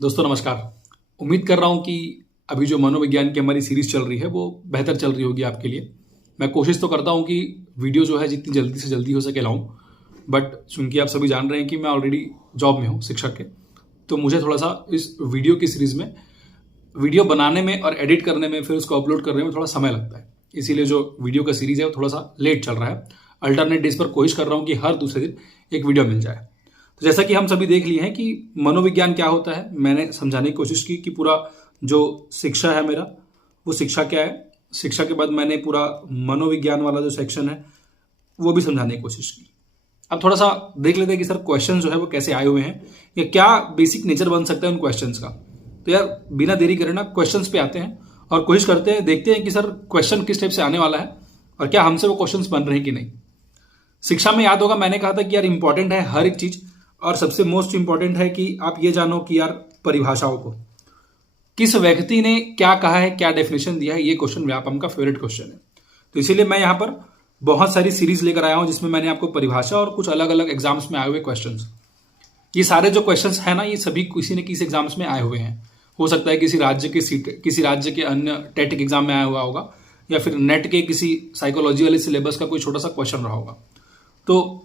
दोस्तों नमस्कार। उम्मीद कर रहा हूँ कि अभी जो मनोविज्ञान की हमारी सीरीज चल रही है वो बेहतर चल रही होगी आपके लिए। मैं कोशिश तो करता हूँ कि वीडियो जो है जितनी जल्दी से जल्दी हो सके लाऊं, बट चूंकि आप सभी जान रहे हैं कि मैं ऑलरेडी जॉब में हूँ शिक्षक के, तो मुझे थोड़ा सा इस वीडियो की सीरीज में वीडियो बनाने में और एडिट करने में फिर उसको अपलोड करने में थोड़ा समय लगता है। इसीलिए जो वीडियो का सीरीज है वो थोड़ा सा लेट चल रहा है। अल्टरनेट डेज पर कोशिश कर रहा हूँ कि हर दूसरे दिन एक वीडियो मिल जाए। तो जैसा कि हम सभी देख लिए हैं कि मनोविज्ञान क्या होता है, मैंने समझाने की कोशिश की कि पूरा जो शिक्षा है मेरा वो शिक्षा क्या है। शिक्षा के बाद मैंने पूरा मनोविज्ञान वाला जो सेक्शन है वो भी समझाने की कोशिश की। अब थोड़ा सा देख लेते हैं कि सर क्वेश्चन जो है वो कैसे आए हुए हैं या क्या बेसिक नेचर बन सकता है उन क्वेश्चंस का। तो यार बिना देरी करे ना क्वेश्चंस पे आते हैं और कोशिश करते हैं, देखते हैं कि सर क्वेश्चन किस टाइप से आने वाला है और क्या हमसे वो क्वेश्चंस बन रहे हैं कि नहीं। शिक्षा में याद होगा मैंने कहा था कि यार इंपॉर्टेंट है हर एक चीज, और सबसे मोस्ट इंपॉर्टेंट है कि आप ये जानो कि यार परिभाषाओं को किस व्यक्ति ने क्या कहा है, क्या डेफिनेशन दिया है। ये क्वेश्चन व्यापम का फेवरेट क्वेश्चन है। तो इसीलिए मैं यहाँ पर बहुत सारी सीरीज लेकर आया हूं जिसमें मैंने आपको परिभाषा और कुछ अलग अलग एग्जाम्स में आए हुए क्वेश्चंस, ये सारे जो क्वेश्चंस है ना ये सभी किसी न किसी एग्जाम्स में आए हुए हैं। हो सकता है किसी राज्य के अन्य टेट के एग्जाम में आया हुआ होगा या फिर नेट के किसी साइकोलॉजी वाले सिलेबस का कोई छोटा सा क्वेश्चन रहा होगा। तो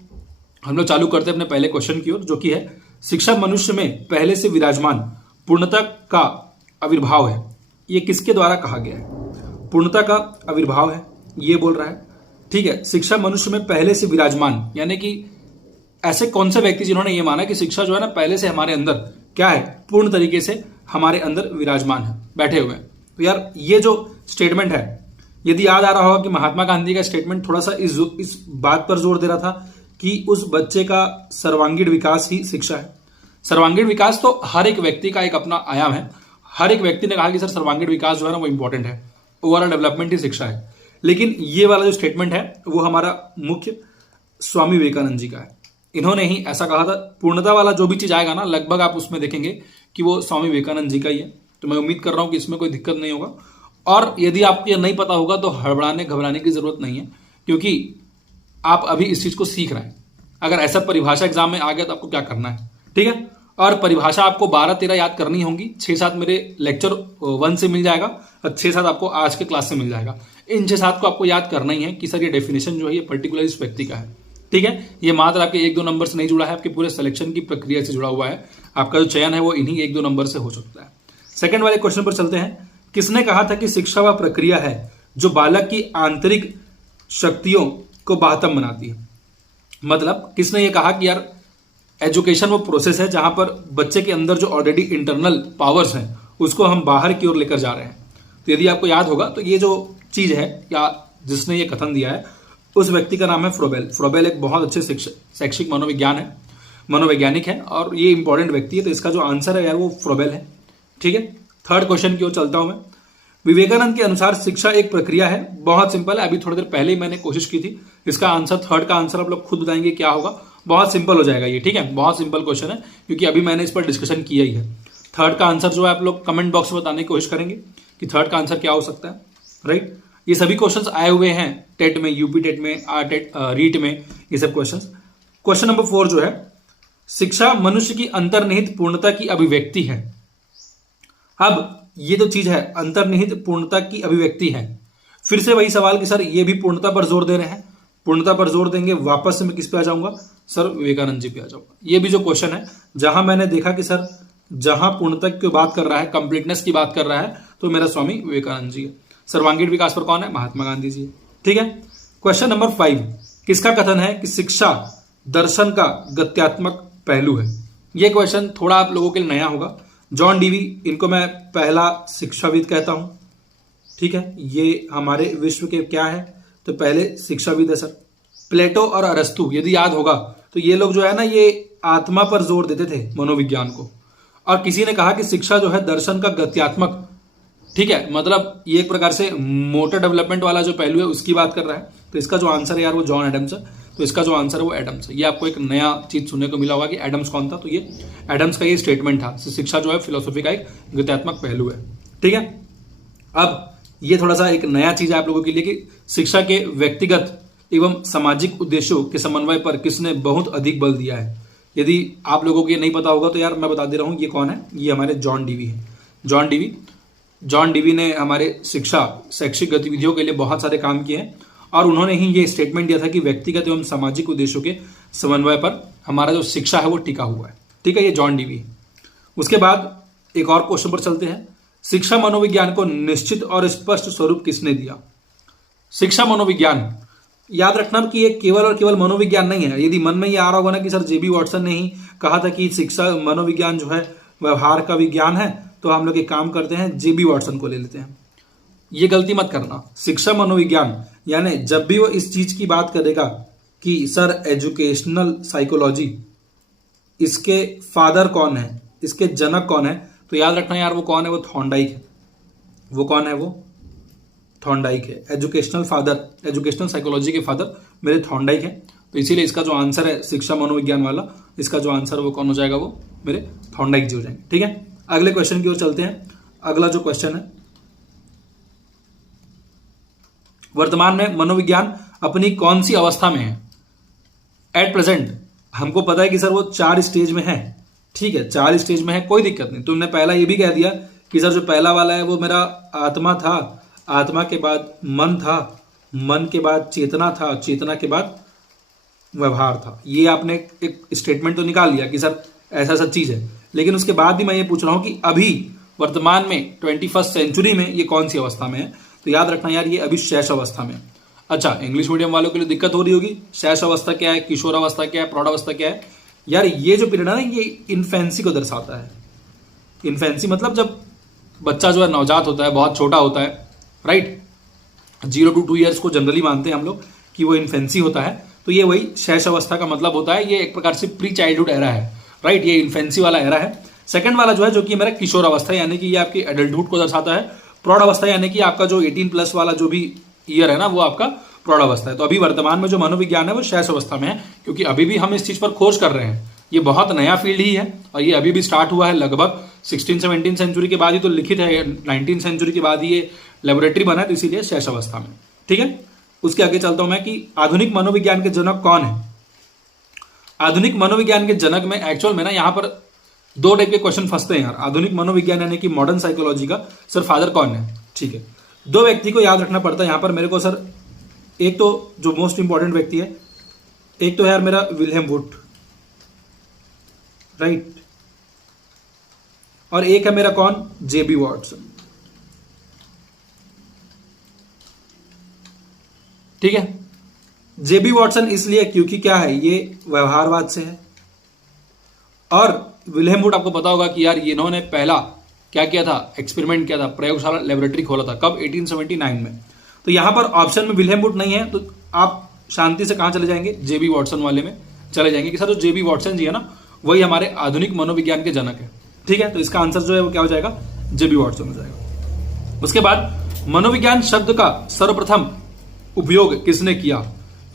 हम लोग चालू करते हैं अपने पहले क्वेश्चन की ओर, जो कि है शिक्षा मनुष्य में पहले से विराजमान पूर्णता का आविर्भाव है। ये किसके द्वारा कहा गया है? पूर्णता का आविर्भाव है ये बोल रहा है। ठीक है, शिक्षा मनुष्य में पहले से विराजमान यानी कि ऐसे कौन से व्यक्ति जिन्होंने ये माना कि शिक्षा जो है ना पहले से हमारे अंदर क्या है, पूर्ण तरीके से हमारे अंदर विराजमान है, बैठे हुए हैं। तो यार ये जो स्टेटमेंट है, यदि याद आ रहा होगा कि महात्मा गांधी का स्टेटमेंट थोड़ा सा इस बात पर जोर दे रहा था कि उस बच्चे का सर्वांगीण विकास ही शिक्षा है। सर्वांगीण विकास तो हर एक व्यक्ति का एक अपना आयाम है। हर एक व्यक्ति ने कहा कि सर सर्वांगीण विकास जो है ना वो इंपॉर्टेंट है, ओवरऑल डेवलपमेंट ही शिक्षा है। लेकिन ये वाला जो स्टेटमेंट है वो हमारा मुख्य स्वामी विवेकानंद जी का है। इन्होंने ही ऐसा कहा था। पूर्णता वाला जो भी चीज आएगा ना लगभग आप उसमें देखेंगे कि वो स्वामी विवेकानंद जी का ही है। तो मैं उम्मीद कर रहा हूं कि इसमें कोई दिक्कत नहीं होगा। और यदि आपको ये नहीं पता होगा तो हड़बड़ाने घबराने की जरूरत नहीं है, क्योंकि आप अभी इस चीज को सीख रहे हैं। अगर ऐसा परिभाषा एग्जाम में आ गया तो आपको क्या करना है, ठीक है। और परिभाषा आपको 12-13 याद करनी होंगी। 6-7 मेरे लेक्चर 1 से मिल जाएगा और 6-7 आपको आज के क्लास से मिल जाएगा। इन 6-7 को आपको याद करना ही है कि सर ये डेफिनेशन जो है ये पर्टिकुलर इस व्यक्ति का है, ठीक है। ये मात्र आपके 1-2 नंबर से नहीं जुड़ा है, आपके पूरे सिलेक्शन की प्रक्रिया से जुड़ा हुआ है। आपका जो चयन है वो इन्हीं 1-2 नंबर से हो सकता है। सेकंड वाले क्वेश्चन पर चलते हैं। किसने कहा था कि शिक्षा वह प्रक्रिया है जो बालक की आंतरिक शक्तियों को बाहतम बनाती है? मतलब किसने ये कहा कि यार एजुकेशन वो प्रोसेस है जहां पर बच्चे के अंदर जो ऑलरेडी इंटरनल पावर्स हैं उसको हम बाहर की ओर लेकर जा रहे हैं। तो यदि आपको याद होगा तो ये जो चीज है या जिसने ये कथन दिया है उस व्यक्ति का नाम है फ्रोबेल। फ्रोबेल एक बहुत अच्छे शैक्षिक मनोवैज्ञानिक है और ये इंपॉर्टेंट व्यक्ति है। तो इसका जो आंसर है यार वो फ्रोबेल है, ठीक है। थर्ड क्वेश्चन की ओर चलता हूं मैं। विवेकानंद के अनुसार शिक्षा एक प्रक्रिया है। बहुत सिंपल है, अभी थोड़ी देर पहले ही मैंने कोशिश की थी। इसका आंसर थर्ड का आंसर आप लोग खुद बताएंगे क्या होगा। बहुत सिंपल हो जाएगा ये, ठीक है। बहुत सिंपल क्वेश्चन है क्योंकि अभी मैंने इस पर डिस्कशन किया ही है। थर्ड का आंसर जो है आप लोग कमेंट बॉक्स में बताने की कोशिश करेंगे कि थर्ड का आंसर क्या हो सकता है, राइट। ये सभी क्वेश्चंस आए हुए हैं टेट में, यूपी टेट में, रीट में, ये सब क्वेश्चंस। क्वेश्चन नंबर 4 जो है, शिक्षा मनुष्य की अंतर्निहित पूर्णता की अभिव्यक्ति है। अब ये जो चीज है अंतर्निहित पूर्णता की अभिव्यक्ति है, फिर से वही सवाल कि सर ये भी पूर्णता पर जोर दे रहे हैं। पूर्णता पर जोर देंगे, वापस से मैं किस पे आ जाऊंगा, सर विवेकानंद जी पे आ जाऊंगा। ये भी जो क्वेश्चन है जहां मैंने देखा कि सर जहां पूर्णता की बात कर रहा है, कंप्लीटनेस की बात कर रहा है, तो मेरा स्वामी विवेकानंद जी है। सर्वांगीण विकास पर कौन है? महात्मा गांधी जी है, ठीक है। क्वेश्चन नंबर 5, किसका कथन है कि शिक्षा दर्शन का गत्यात्मक पहलू है? यह क्वेश्चन थोड़ा आप लोगों के लिए नया होगा। जॉन डीवी, इनको मैं पहला शिक्षाविद कहता हूं, ठीक है। ये हमारे विश्व के क्या है, तो पहले शिक्षाविद है सर। प्लेटो और अरस्तु, यदि याद होगा तो ये लोग जो है ना ये आत्मा पर जोर देते थे मनोविज्ञान को। और किसी ने कहा कि शिक्षा जो है दर्शन का गत्यात्मक, ठीक है, मतलब ये एक प्रकार से मोटर डेवलपमेंट वाला जो पहलू है उसकी बात कर रहा है। तो इसका जो आंसर है यार वो जॉन एडम्स है। तो इसका जो आंसर है वो एडम्स है। ये आपको एक नया चीज सुनने को मिला होगा कि एडम्स कौन था, तो ये एडम्स का ये स्टेटमेंट था। शिक्षा जो है फिलोसफी का एक गत्यात्मक पहलू है, ठीक है। अब ये थोड़ा सा एक नया चीज है आप लोगों के लिए कि शिक्षा के व्यक्तिगत एवं सामाजिक उद्देश्यों के समन्वय पर किसने बहुत अधिक बल दिया है। यदि आप लोगों को ये नहीं पता होगा तो यार मैं बता दे रहा हूँ, ये कौन है, ये हमारे जॉन डीवी है। जॉन डीवी ने हमारे शैक्षिक गतिविधियों के लिए बहुत सारे काम किए हैं और उन्होंने ही ये स्टेटमेंट दिया था कि व्यक्तिगत एवं सामाजिक उद्देश्यों के समन्वय पर हमारा जो शिक्षा है वो टिका हुआ है। ठीक है, ये जॉन डीवी है। उसके बाद एक और क्वेश्चन पर चलते हैं। शिक्षा मनोविज्ञान को निश्चित और स्पष्ट स्वरूप किसने दिया? शिक्षा मनोविज्ञान, याद रखना कि ये केवल और केवल मनोविज्ञान नहीं है। यदि मन में ये आ रहा होगा ना कि सर जेबी वाटसन ने ही कहा था कि शिक्षा मनोविज्ञान जो है व्यवहार का विज्ञान है, तो हम लोग एक काम करते हैं जेबी वाटसन को ले लेते हैं। ये गलती मत करना। शिक्षा मनोविज्ञान यानी जब भी वो इस चीज की बात करेगा कि सर एजुकेशनल साइकोलॉजी, इसके फादर कौन है, इसके जनक कौन है, तो याद रखना यार वो कौन है, वो थॉर्नडाइक है। वो कौन है? वो थॉर्नडाइक है। एजुकेशनल साइकोलॉजी के फादर मेरे थॉर्नडाइक है। तो इसीलिए इसका जो आंसर है शिक्षा मनोविज्ञान वाला, इसका जो आंसर है वो कौन हो जाएगा? वो मेरे थॉर्नडाइक जी हो जाएंगे। ठीक है, अगले क्वेश्चन की ओर चलते हैं। अगला जो क्वेश्चन है, वर्तमान में मनोविज्ञान अपनी कौन सी अवस्था में है? एट प्रेजेंट हमको पता है कि सर वो 4 स्टेज में है। ठीक है, 4 स्टेज में है, कोई दिक्कत नहीं। तुमने पहला ये भी कह दिया कि सर जो पहला वाला है वो मेरा आत्मा था, आत्मा के बाद मन था, मन के बाद चेतना था, चेतना के बाद व्यवहार था। ये आपने एक स्टेटमेंट तो निकाल लिया कि सर ऐसा सब चीज है। लेकिन उसके बाद भी मैं ये पूछ रहा हूं कि अभी वर्तमान में 21st सेंचुरी में ये कौन सी अवस्था में है? तो याद रखना यार ये अभी शैश अवस्था में। अच्छा, इंग्लिश मीडियम वालों के लिए दिक्कत हो रही होगी, शैश अवस्था क्या है, किशोर अवस्था क्या है, प्रौढ़ अवस्था क्या है? यार ये जो पीरियड है ना, ये इन्फेंसी को दर्शाता है। इन्फेंसी मतलब जब बच्चा जो है नवजात होता है, बहुत छोटा होता है, राइट। 0 to 2 ईयर्स को जनरली मानते हैं हम लोग कि वो इन्फेंसी होता है। तो ये वही शैश अवस्था का मतलब होता है। ये एक प्रकार से प्री चाइल्डहुड एरा है, राइट। ये इन्फेंसी वाला एरा है। सेकंड वाला जो है, जो कि मेरा किशोर अवस्था यानी कि ये आपकी एडल्टहुड को दर्शाता है। प्रौढ़ अवस्था यानी कि आपका जो 18+ वाला जो भी ईयर है ना, वो आपका प्रौढ़ अवस्था है। तो अभी वर्तमान में जो मनोविज्ञान है वो शैश अवस्था में है, क्योंकि अभी भी हम इस चीज पर खोज कर रहे हैं। ये बहुत नया फील्ड ही है और ये अभी भी स्टार्ट हुआ है। लगभग 16-17 सेंचुरी के बाद ही तो लिखित है, 19 सेंचुरी के बाद ही ये लेबोरेटरी बना है, तो इसीलिए शैश अवस्था में। ठीक है, उसके आगे चलता हूं मैं कि आधुनिक मनोविज्ञान के जनक कौन है? आधुनिक मनोविज्ञान के जनक में एक्चुअल में ना यहाँ पर 2 टाइप के क्वेश्चन फंसते हैं यार। आधुनिक मनोविज्ञान यानी कि मॉडर्न साइकोलॉजी का सर फादर कौन है? ठीक है, 2 व्यक्ति को याद रखना पड़ता है यहाँ पर मेरे को सर। एक तो जो मोस्ट इंपॉर्टेंट व्यक्ति है, एक तो है यार मेरा विल्हेम वुड, राइट, और एक है मेरा कौन? जेबी वाटसन। ठीक है, जेबी वाटसन इसलिए क्योंकि क्या है, ये व्यवहारवाद से है। और विल्हेम वुड आपको पता होगा कि यार इन्होंने पहला क्या किया था? एक्सपेरिमेंट किया था, प्रयोगशाला लेबोरेटरी खोला था। कब? 1879 में। तो यहां पर ऑप्शन में विल्हेम वुड नहीं है, तो आप शांति से कहां चले जाएंगे? जेबी वाटसन वाले में चले जाएंगे कि सर जो जेबी वाटसन जी है ना, वही हमारे आधुनिक मनोविज्ञान के जनक है। ठीक है, तो इसका आंसर जो है वो क्या हो जाएगा? जेबी वाटसन हो जाएगा। उसके बाद मनोविज्ञान शब्द का सर्वप्रथम उपयोग किसने किया?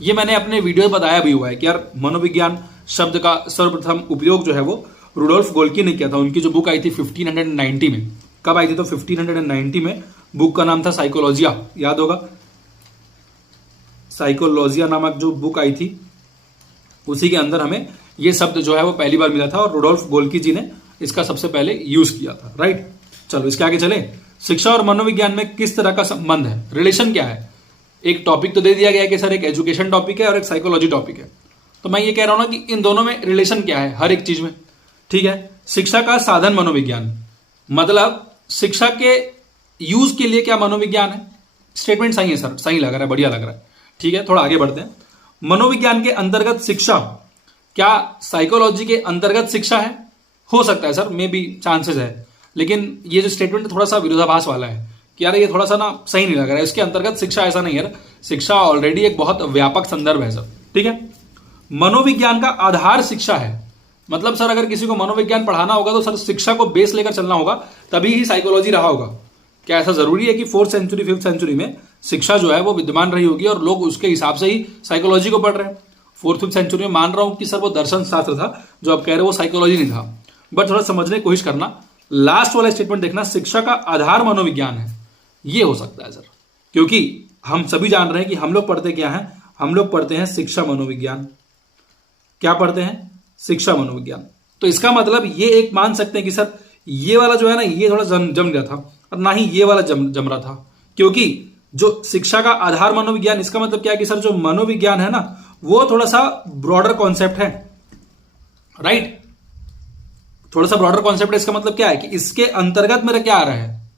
ये मैंने अपने वीडियो में बताया भी हुआ है कि यार मनोविज्ञान शब्द का सर्वप्रथम उपयोग जो है वो रुडोल्फ गोल्की ने किया था। उनकी जो बुक आई थी 1590 में। कब आई थी? तो 1590 में। बुक का नाम था साइकोलॉजिया, याद होगा, साइकोलॉजिया नामक जो बुक आई थी, उसी के अंदर हमें ये शब्द जो है वो पहली बार मिला था और रुडोल्फ गोल्की जी ने इसका सबसे पहले यूज किया था, राइट। चलो इसके आगे चले। शिक्षा और मनोविज्ञान में किस तरह का संबंध है, रिलेशन क्या है? एक टॉपिक तो दे दिया गया है कि सर एक एजुकेशन टॉपिक है और एक साइकोलॉजी टॉपिक है। तो मैं ये कह रहा हूं ना कि इन दोनों में रिलेशन क्या है हर एक चीज में। ठीक है, शिक्षा का साधन मनोविज्ञान, मतलब शिक्षा के यूज के लिए क्या मनोविज्ञान है? स्टेटमेंट सही है सर, सही लग रहा है, बढ़िया लग रहा है। ठीक है, थोड़ा आगे बढ़ते हैं। मनोविज्ञान के अंतर्गत शिक्षा क्या साइकोलॉजी के अंतर्गत शिक्षा है? हो सकता है सर, मे बी चांसेस है, लेकिन ये जो स्टेटमेंट थोड़ा सा विरोधाभास वाला है कि यार ये थोड़ा सा ना सही नहीं लग रहा है। इसके अंतर्गत शिक्षा ऐसा नहीं है, शिक्षा ऑलरेडी एक बहुत व्यापक संदर्भ है सर। ठीक है, मनोविज्ञान का आधार शिक्षा है, मतलब सर अगर किसी को मनोविज्ञान पढ़ाना होगा तो सर शिक्षा को बेस लेकर चलना होगा, तभी ही साइकोलॉजी रहा होगा। क्या ऐसा जरूरी है कि 4th सेंचुरी 5th सेंचुरी में शिक्षा जो है वो विद्यमान रही होगी और लोग उसके हिसाब से ही साइकोलॉजी को पढ़ रहे हैं? 4th 5th सेंचुरी में मान रहा हूं कि सर वो दर्शन शास्त्र था, जो आप कह रहे हो वो साइकोलॉजी नहीं था। बट थोड़ा समझने की कोशिश करना, लास्ट वाला स्टेटमेंट देखना, शिक्षा का आधार मनोविज्ञान है, ये हो सकता है सर, क्योंकि हम सभी जान रहे हैं कि हम लोग पढ़ते क्या हैं, हम लोग पढ़ते हैं शिक्षा मनोविज्ञान। क्या पढ़ते हैं? शिक्षा मनोविज्ञान। तो इसका मतलब ये एक मान सकते हैं कि सर ये वाला जो है ना ये थोड़ा जम गया था और ना ही ये वाला जम रहा था, क्योंकि जो शिक्षा का आधार मनोविज्ञान, इसका मतलब क्या है कि सर जो मनोविज्ञान है ना वो थोड़ा सा ब्रॉडर कॉन्सेप्ट है, राइट। थोड़ा सा ब्रॉडर कॉन्सेप्ट है। इसका मतलब क्या है कि इसके अंतर्गत मेरा क्या आ रहा है,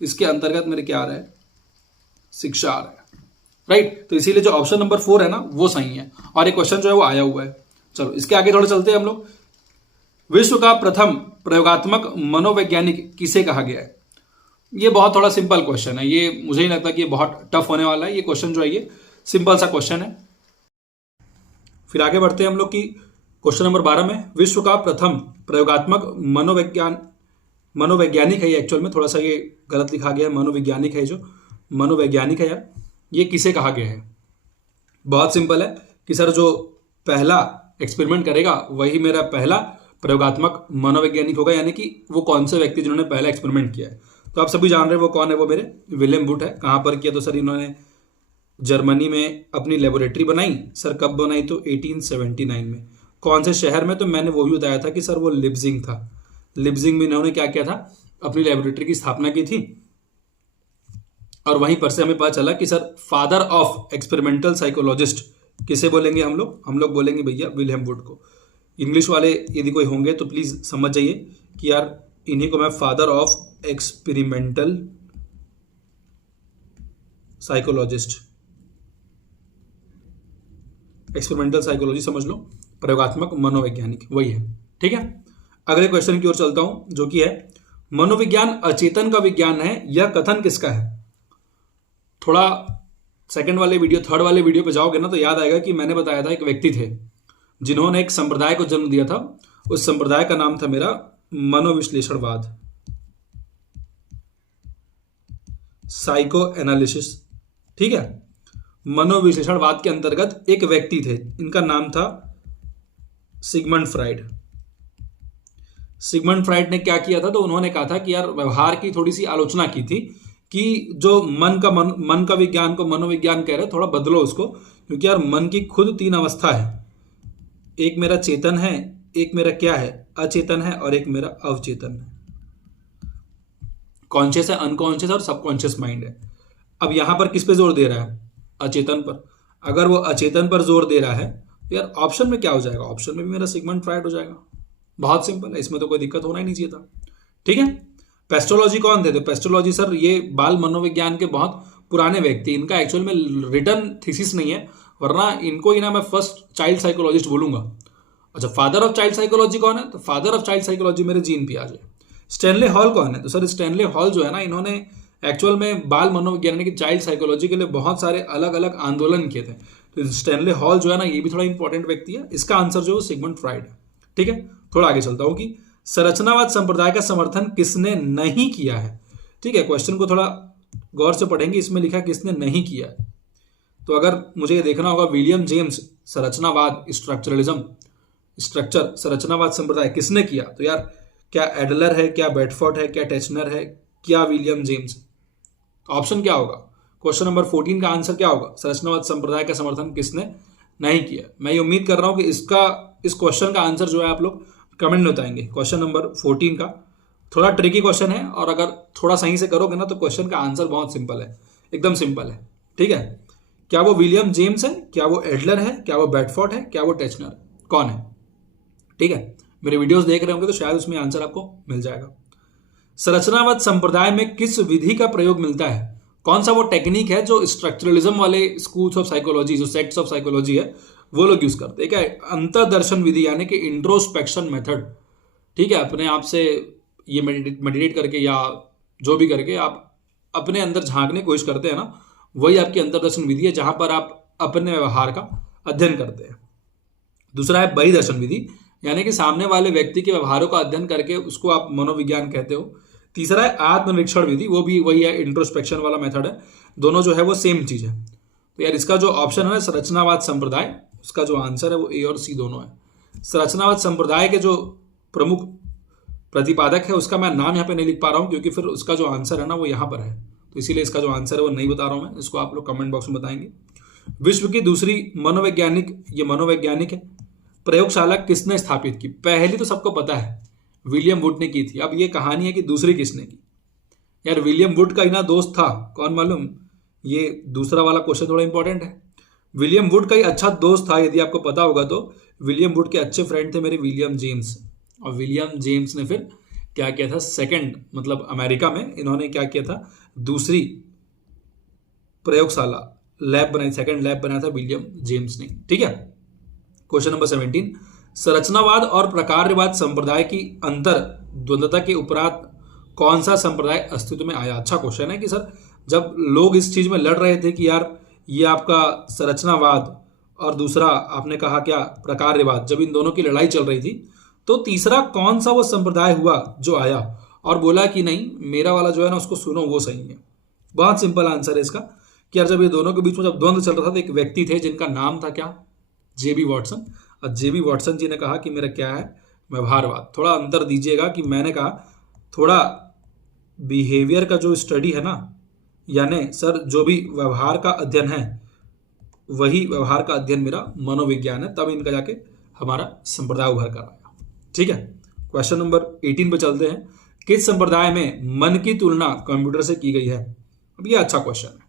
इसके अंतर्गत मेरे क्या आ रहा है, शिक्षा आ रहा है, राइट। तो इसीलिए जो ऑप्शन नंबर 4 है ना वो सही है और ये क्वेश्चन जो है वो आया हुआ है। चलो इसके आगे थोड़ा चलते हैं हम लोग। विश्व का प्रथम प्रयोगात्मक मनोवैज्ञानिक किसे कहा गया है? ये बहुत थोड़ा सिंपल क्वेश्चन है, ये मुझे नहीं लगता कि ये बहुत टफ होने वाला है। ये क्वेश्चन जो है ये सिंपल सा क्वेश्चन है। फिर आगे बढ़ते हैं हम लोग की क्वेश्चन नंबर 12 में। विश्व का प्रथम प्रयोगात्मक मनोवैज्ञानिक है, ये एक्चुअल में थोड़ा सा ये गलत लिखा गया है, मनोवैज्ञानिक है, जो मनोवैज्ञानिक है यार, ये किसे कहा गया है? बहुत सिंपल है कि सर जो पहला एक्सपेरिमेंट करेगा वही मेरा पहला प्रयोगात्मक मनोवैज्ञानिक होगा, यानी कि वो कौन से व्यक्ति जिन्होंने पहला एक्सपेरिमेंट किया है। तो आप सभी जान रहे हैं वो कौन है, वो मेरे विलियम वुड है। कहाँ पर किया? तो सर इन्होंने जर्मनी में अपनी लेबोरेटरी बनाई। सर कब बनाई? तो 1879 में। कौन से शहर में? तो मैंने वो भी बताया था कि सर वो लिप्जिंग था। लिप्जिंग में इन्होंने क्या किया था, अपनी लेबोरेटरी की स्थापना की थी। और वहीं पर से हमें पता चला कि sir father of experimental psychologist किसे बोलेंगे हम लोग बोलेंगे भैया विलियम वुड को। इंग्लिश वाले यदि कोई होंगे तो प्लीज समझ जाइए कि यार इन्हीं को मैं father of experimental psychologist, experimental psychology समझ लो, प्रयोगात्मक मनोवैज्ञानिक वही है। ठीक है, अगले क्वेश्चन की ओर चलता हूं जो कि है मनोविज्ञान अचेतन का विज्ञान है, यह कथन किसका है? थोड़ा सेकंड वाले वीडियो, थर्ड वाले वीडियो पे जाओगे ना तो याद आएगा कि मैंने बताया था एक व्यक्ति थे जिन्होंने एक संप्रदाय को जन्म दिया था। उस संप्रदाय का नाम था मेरा मनोविश्लेषणवाद, साइको एनालिसिस। ठीक है, मनोविश्लेषणवाद के अंतर्गत एक व्यक्ति थे, इनका नाम था सिगमंड फ्राइड। सिगमंड फ्राइड ने क्या किया था, तो उन्होंने कहा था कि यार व्यवहार की थोड़ी सी आलोचना की थी कि जो मन का विज्ञान को मनोविज्ञान कह रहे थोड़ा बदलो उसको, क्योंकि यार मन की खुद 3 अवस्था है। एक मेरा चेतन है, एक मेरा क्या है अचेतन है, और एक मेरा अवचेतन है। कॉन्शियस है, अनकॉन्शियस और सबकॉन्शियस माइंड है। अब यहां पर किस पे जोर दे रहा है? अचेतन पर। अगर वो अचेतन पर जोर दे रहा है तो यार ऑप्शन में क्या हो जाएगा? ऑप्शन में भी मेरा सिगमंड फ्राइड हो जाएगा। बहुत सिंपल है, इसमें तो कोई दिक्कत होना ही नहीं चाहिए था। ठीक है, पेस्ट्रोलॉजी कौन थे? तो पेस्ट्रोलॉजी सर ये बाल मनोविज्ञान के बहुत पुराने व्यक्ति, इनका एक्चुअल में रिटर्न थीसिस नहीं है, वरना इनको ही ना मैं फर्स्ट चाइल्ड साइकोलॉजिस्ट बोलूंगा। अच्छा, फादर ऑफ चाइल्ड साइकोलॉजी कौन है? तो फादर ऑफ चाइल्ड साइकोलॉजी मेरे जीन पियाजे। स्टैनले हॉल कौन है? तो सर स्टैनले हॉल जो है ना, इन्होंने एक्चुअल में बाल मनोविज्ञान यानी कि चाइल्ड साइकोलॉजी के लिए बहुत सारे अलग अलग आंदोलन किए थे। तो स्टैनले हॉल जो है ना, ये भी थोड़ा इंपॉर्टेंट व्यक्ति है। इसका आंसर जो है सिगमंड फ्राइड है। ठीक है, थोड़ा आगे चलता हूं कि संरचनावाद संप्रदाय का समर्थन किसने नहीं किया है। ठीक है, क्वेश्चन को थोड़ा गौर से पढ़ेंगे, इसमें लिखा किसने नहीं किया है। तो अगर मुझे ये देखना होगा विलियम जेम्स संरचनावाद स्ट्रक्चर संरचनावाद संप्रदाय किसने किया, तो यार क्या एडलर है, क्या बेडफोर्ड है, क्या टेचनर है, क्या विलियम जेम्स? ऑप्शन क्या होगा? क्वेश्चन नंबर 14 का आंसर क्या होगा? संरचनावाद संप्रदाय का समर्थन किसने नहीं किया। मैं ये उम्मीद कर रहा हूं कि इस क्वेश्चन का आंसर जो है आप लोग कमेंट में बताएंगे। क्वेश्चन नंबर 14 का थोड़ा ट्रिकी क्वेश्चन है, और अगर थोड़ा सही से करोगे ना तो क्वेश्चन का आंसर बहुत सिंपल है, एकदम सिंपल है। ठीक है, क्या वो विलियम जेम्स है, क्या वो एडलर है, क्या वो बेडफोर्ड है, क्या वो टेचनर, कौन है? ठीक है, मेरे वीडियोस देख रहे होंगे तो शायद उसमें आंसर आपको मिल जाएगा। संरचनावाद संप्रदाय में किस विधि का प्रयोग मिलता है? कौन सा वो टेक्निक है जो स्ट्रक्चरलिज्म वाले स्कूल्स ऑफ साइकोलॉजी, जो सेक्ट्स ऑफ साइकोलॉजी है, वो लोग यूज करते हैं? क्या अंतर्दर्शन विधि यानी कि इंट्रोस्पेक्शन मेथड। ठीक है, अपने आप से ये मेडिटेट करके या जो भी करके आप अपने अंदर झांकने की कोशिश करते हैं ना, वही आपकी अंतर्दर्शन विधि है, जहां पर आप अपने व्यवहार का अध्ययन करते हैं। दूसरा है बहिर्दर्शन विधि, यानी कि सामने वाले व्यक्ति के व्यवहारों का अध्ययन करके उसको आप मनोविज्ञान कहते हो। तीसरा है आत्मनिरीक्षण विधि, वो भी वही है, इंट्रोस्पेक्शन वाला मेथड है। दोनों जो है वो सेम चीज है। तो यार इसका जो ऑप्शन है संरचनावाद संप्रदाय, उसका जो आंसर है वो ए और सी दोनों है। संरचनावाद संप्रदाय के जो प्रमुख प्रतिपादक है उसका मैं नाम यहाँ पे नहीं लिख पा रहा हूँ, क्योंकि फिर उसका जो आंसर है ना वो यहाँ पर है, तो इसीलिए इसका जो आंसर है वो नहीं बता रहा हूँ मैं, इसको आप लोग कमेंट बॉक्स में बताएंगे। विश्व की दूसरी मनोवैज्ञानिक, ये मनोवैज्ञानिक है, प्रयोगशाला किसने स्थापित की? पहली तो सबको पता है, विलियम वुड ने की थी। अब ये कहानी है कि दूसरी किसने की। यार विलियम वुड का ही ना दोस्त था, कौन मालूम? ये दूसरा वाला क्वेश्चन थोड़ा इंपॉर्टेंट है। विलियम वुड का ही अच्छा दोस्त था, यदि आपको पता होगा तो। विलियम वुड के अच्छे फ्रेंड थे मेरे विलियम जेम्स, और विलियम जेम्स ने फिर क्या किया था, सेकंड मतलब अमेरिका में इन्होंने क्या किया था, दूसरी प्रयोगशाला लैब बनाई, सेकंड लैब बनाया था विलियम जेम्स ने। ठीक है, क्वेश्चन नंबर 17, संरचनावाद और प्रकारवाद संप्रदाय की अंतर द्वंद्वता के उपरांत कौन सा संप्रदाय अस्तित्व में आया? अच्छा क्वेश्चन है कि सर जब लोग इस चीज में लड़ रहे थे कि यार ये आपका संरचनावाद और दूसरा आपने कहा क्या प्रकारवाद, जब इन दोनों की लड़ाई चल रही थी तो तीसरा कौन सा वो संप्रदाय हुआ जो आया और बोला कि नहीं मेरा वाला जो है ना उसको सुनो वो सही है? बहुत सिंपल आंसर है इसका कि यार जब ये दोनों के बीच में जब द्वंद्व चल रहा था तो एक व्यक्ति थे जिनका नाम था क्या, जेबी वॉटसन। और जेबी वॉटसन जी ने कहा कि मेरा क्या है, व्यवहारवाद। थोड़ा अंतर दीजिएगा कि मैंने कहा थोड़ा बिहेवियर का जो स्टडी है ना, यानी सर जो भी व्यवहार का अध्ययन है वही व्यवहार का अध्ययन मेरा मनोविज्ञान है, तब इनका जाके हमारा संप्रदाय उभर कर आया। ठीक है, क्वेश्चन नंबर 18 पे चलते हैं। किस संप्रदाय में मन की तुलना कंप्यूटर से की गई है? अब ये अच्छा क्वेश्चन है।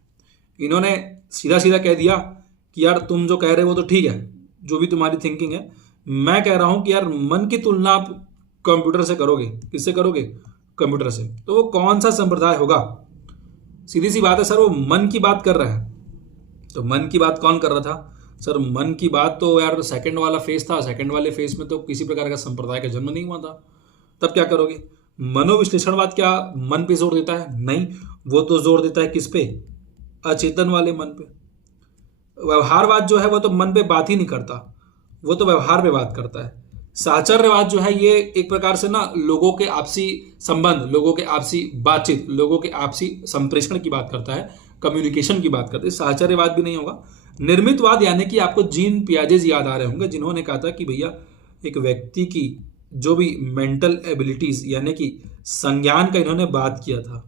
इन्होंने सीधा सीधा कह दिया कि यार तुम जो कह रहे हो वो तो ठीक है, जो भी तुम्हारी थिंकिंग है, मैं कह रहा हूं कि यार मन की तुलना आप कंप्यूटर से करोगे। किससे करोगे? कंप्यूटर से। तो वो कौन सा संप्रदाय होगा? सीधी सी बात है सर, वो मन की बात कर रहा है। तो मन की बात कौन कर रहा था? सर मन की बात तो यार सेकंड वाला फेज था। सेकंड वाले फेज में तो किसी प्रकार का संप्रदाय का जन्म नहीं हुआ था। तब क्या करोगे? मनोविश्लेषणवाद क्या मन पे जोर देता है? नहीं, वो तो जोर देता है किस पे? अचेतन वाले मन पे। व्यवहारवाद जो है वो तो मन पे बात ही नहीं करता, वो तो व्यवहार पे बात करता है। साहचर्यवाद जो है ये एक प्रकार से ना लोगों के आपसी संबंध, लोगों के आपसी बातचीत, लोगों के आपसी संप्रेषण की बात करता है, कम्युनिकेशन की बात करता है। साहचर्यवाद भी नहीं होगा। निर्मितवाद यानी कि आपको जीन पियाजे याद आ रहे होंगे, जिन्होंने कहा था कि भैया एक व्यक्ति की जो भी मेंटल एबिलिटीज यानी कि संज्ञान का इन्होंने बात किया था।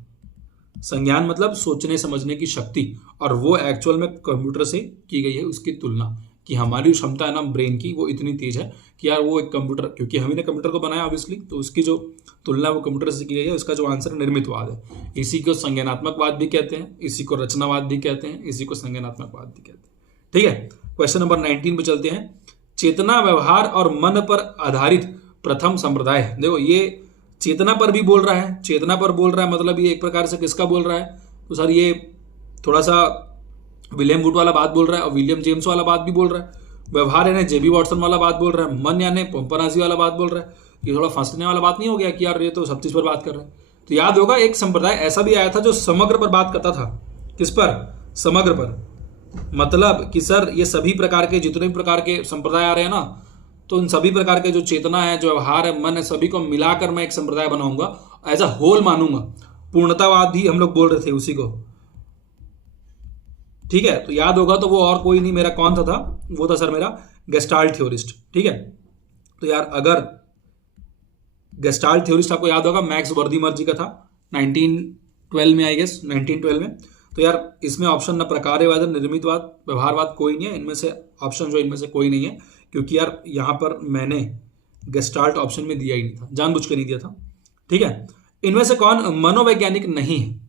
संज्ञान मतलब सोचने समझने की शक्ति, और वो एक्चुअल में कंप्यूटर से की गई है उसकी तुलना, कि हमारी क्षमता है ना ब्रेन की वो इतनी तेज है कि यार वो एक कंप्यूटर, क्योंकि हमने कंप्यूटर को बनाया ऑब्वियसली, तो उसकी जो तुलना वो कंप्यूटर से की गई है। उसका जो आंसर निर्मितवाद है। इसी को संज्ञानात्मकवाद भी कहते हैं, इसी को रचनावाद भी कहते हैं, इसी को संज्ञानात्मकवाद भी कहते हैं। ठीक है, क्वेश्चन नंबर 19 पे चलते हैं। चेतना, व्यवहार और मन पर आधारित प्रथम संप्रदाय। देखो ये चेतना पर भी बोल रहा है, चेतना पर बोल रहा है मतलब ये एक प्रकार से किसका बोल रहा है? तो सर ये थोड़ा सा विलियम वुड वाला बात बोल रहा है और विलियम जेम्स वाला बात भी बोल रहा है। व्यवहार यानी जेबी वॉटसन वाला बात बोल रहा है। मन यानी पोम्पनाजी वाला बात बोल रहा है। ये थोड़ा फंसने वाला बात नहीं हो गया कि यार ये तो सब चीज पर बात कर रहा है? तो याद होगा एक संप्रदाय ऐसा भी आया था जो समग्र पर बात करता था। किस पर? समग्र पर। मतलब कि सर ये सभी प्रकार के जितने भी प्रकार के संप्रदाय आ रहे हैं ना, तो इन सभी प्रकार के जो चेतना है, जो व्यवहार है, मन है, सभी को मिलाकर मैं एक संप्रदाय बनाऊंगा, एज अ होल मानूंगा। पूर्णतावाद भी हम लोग बोल रहे थे उसी को। ठीक है, तो याद होगा तो वो और कोई नहीं मेरा कौन सा था, वो था सर मेरा गेस्टाल्ट थ्योरिस्ट। ठीक है, तो यार अगर गेस्टाल्ट थ्योरिस्ट आपको याद होगा मैक्स वर्दीमर जी का था 1912 में, आई गेस 1912 में। तो यार इसमें ऑप्शन ना प्रकारवाद, निर्मितवाद, व्यवहारवाद कोई नहीं है इनमें से। ऑप्शन जो इनमें से कोई नहीं है, क्योंकि यार यहां पर मैंने गेस्टाल्ट ऑप्शन में दिया ही नहीं था, जानबूझ के नहीं दिया था। ठीक है, इनमें से कौन मनोवैज्ञानिक नहीं है?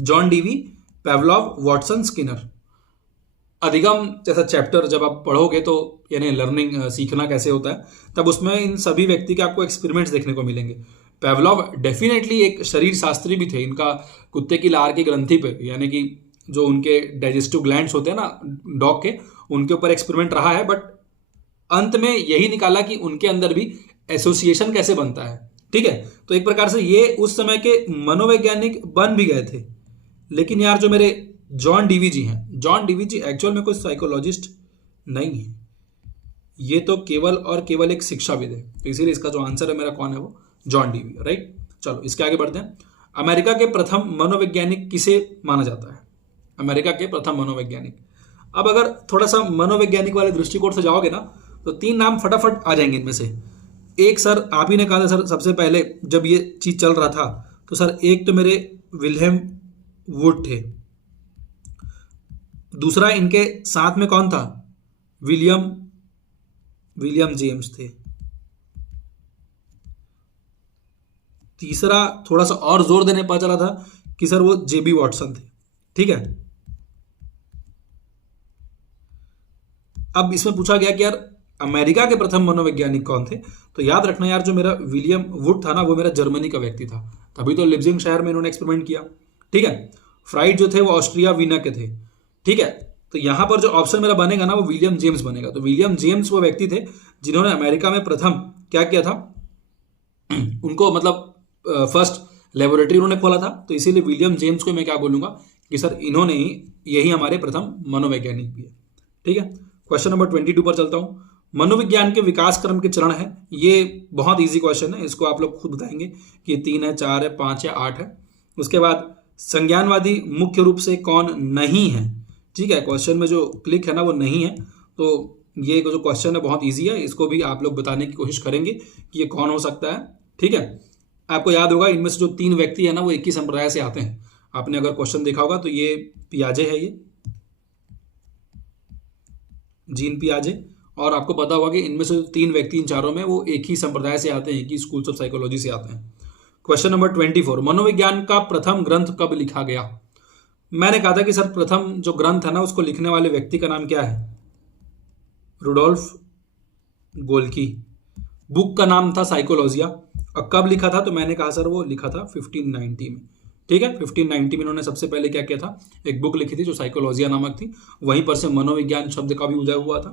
John Dewey, Pavlov, Watson, Skinner. अधिगम जैसा चैप्टर जब आप पढ़ोगे तो यानी लर्निंग सीखना कैसे होता है, तब उसमें इन सभी व्यक्ति के आपको एक्सपेरिमेंट्स देखने को मिलेंगे। पेवलॉव डेफिनेटली एक शरीर शास्त्री भी थे। इनका कुत्ते की लार की ग्रंथि पे यानी कि जो उनके डाइजेस्टिव ग्लैंड्स होते हैं ना डॉग के, उनके ऊपर एक्सपेरिमेंट रहा है, बट अंत में यही निकाला कि उनके अंदर भी एसोसिएशन कैसे बनता है। ठीक है, तो एक प्रकार से ये उस समय के मनोवैज्ञानिक बन भी गए थे। लेकिन यार जो मेरे जॉन डीवी जी हैं, जॉन डीवी जी एक्चुअल में कोई साइकोलॉजिस्ट नहीं है, ये तो केवल और केवल एक शिक्षाविद है। तो इसीलिए इसका जो आंसर है मेरा कौन है, वो जॉन डीवी, राइट। चलो इसके आगे बढ़ते हैं। अमेरिका के प्रथम मनोवैज्ञानिक किसे माना जाता है? अमेरिका के प्रथम मनोवैज्ञानिक। अब अगर थोड़ा सा मनोवैज्ञानिक वाले दृष्टिकोण से जाओगे ना, तो 3 नाम फटाफट आ जाएंगे इनमें से। एक सर आप ही ने कहा था सर सबसे पहले जब ये चीज चल रहा था, तो सर एक तो मेरे विलियम वुड थे, दूसरा इनके साथ में कौन था? विलियम विलियम जेम्स थे। तीसरा थोड़ा सा और जोर देने पता चला था कि सर वो जेबी वॉटसन थे। ठीक है, अब इसमें पूछा गया कि यार अमेरिका के प्रथम मनोवैज्ञानिक कौन थे, तो याद रखना यार, जो मेरा विलियम वुड था ना, वो मेरा जर्मनी का व्यक्ति था, तभी तो लिप्जिंग शहर में इन्होंने एक्सपेरिमेंट किया। ठीक है, फ्राइड जो थे वो ऑस्ट्रिया वीना के थे। ठीक है, तो यहां पर जो ऑप्शन मेरा बनेगा ना वो विलियम जेम्स बनेगा। तो विलियम जेम्स वो व्यक्ति थे जिन्होंने अमेरिका में प्रथम क्या किया था, उनको मतलब फर्स्ट लेबोरेटरी उन्होंने खोला था, तो इसीलिए विलियम जेम्स को मैं क्या बोलूंगा कि सर इन्होंने ही, यही हमारे प्रथम मनोवैज्ञानिक भी है। ठीक है, क्वेश्चन नंबर 22 पर चलता हूं। मनोविज्ञान के विकास क्रम के चरण है, ये बहुत इजी क्वेश्चन है, इसको आप लोग खुद बताएंगे कि 3 है, 4 है, 5 है, 8 है। उसके बाद संज्ञानवादी मुख्य रूप से कौन नहीं है। ठीक है, क्वेश्चन में जो क्लिक है ना वो नहीं है, तो ये जो क्वेश्चन है बहुत ईजी है, इसको भी आप लोग बताने की कोशिश करेंगे कि ये कौन हो सकता है। ठीक है, आपको याद होगा इनमें से जो 3 व्यक्ति है ना वो एक ही संप्रदाय से आते हैं। आपने अगर क्वेश्चन देखा होगा तो ये पियाजे है, ये जीन पियाजे, और आपको पता होगा कि इनमें से 3 व्यक्ति इन चारों में वो एक ही संप्रदाय से आते हैं, एक ही स्कूल्स ऑफ साइकोलॉजी से आते हैं। क्वेश्चन नंबर 24, मनोविज्ञान का प्रथम ग्रंथ कब लिखा गया। मैंने कहा था कि सर प्रथम जो ग्रंथ है ना उसको लिखने वाले व्यक्ति का नाम क्या है, रुडोल्फ गोल्की। बुक का नाम था साइकोलॉजिया, और कब लिखा था, तो मैंने कहा सर वो लिखा था 1590 में। ठीक है, 1590 में इन्होंने सबसे पहले क्या किया था, एक बुक लिखी थी जो साइकोलॉजिया नामक थी, वहीं पर से मनोविज्ञान शब्द का भी उदय हुआ था।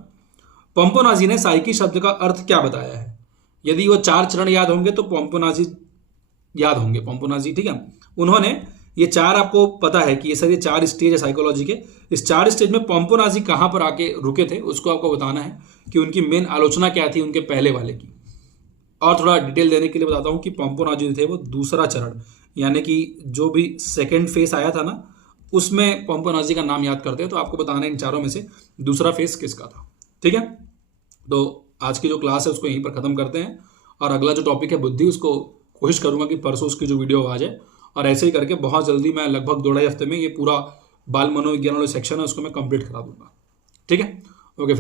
पोम्पोनाजी ने साइकी शब्द का अर्थ क्या बताया है। यदि वो 4 चरण याद होंगे तो पोम्पोनाजी याद होंगे, पोम्पोनाजी। ठीक है, उन्होंने ये 4 आपको पता है कि ये सर ये 4 स्टेज है साइकोलॉजी के। इस 4 स्टेज में पोम्पोनाजी कहां पर आके रुके थे उसको आपको बताना है कि उनकी मेन आलोचना क्या थी उनके पहले वाले की। और थोड़ा डिटेल देने के लिए बताता हूं कि पोम्पोनाजी थे वो दूसरा चरण, यानी कि जो भी सेकेंड फेस आया था ना उसमें पोम्पोनाजी का नाम याद करते हैं, तो आपको बताना है इन चारों में से दूसरा फेस किसका था। ठीक है, तो आज की जो क्लास है उसको यहीं पर खत्म करते हैं, और अगला जो टॉपिक है बुद्धि, उसको कोशिश करूंगा कि परसों उसकी जो वीडियो आ जाए, और ऐसे ही करके बहुत जल्दी मैं लगभग 2-2.5 हफ्ते में ये पूरा बाल मनोविज्ञान वाला सेक्शन है उसको मैं कंप्लीट करा दूंगा। ठीक है, ओके फिर।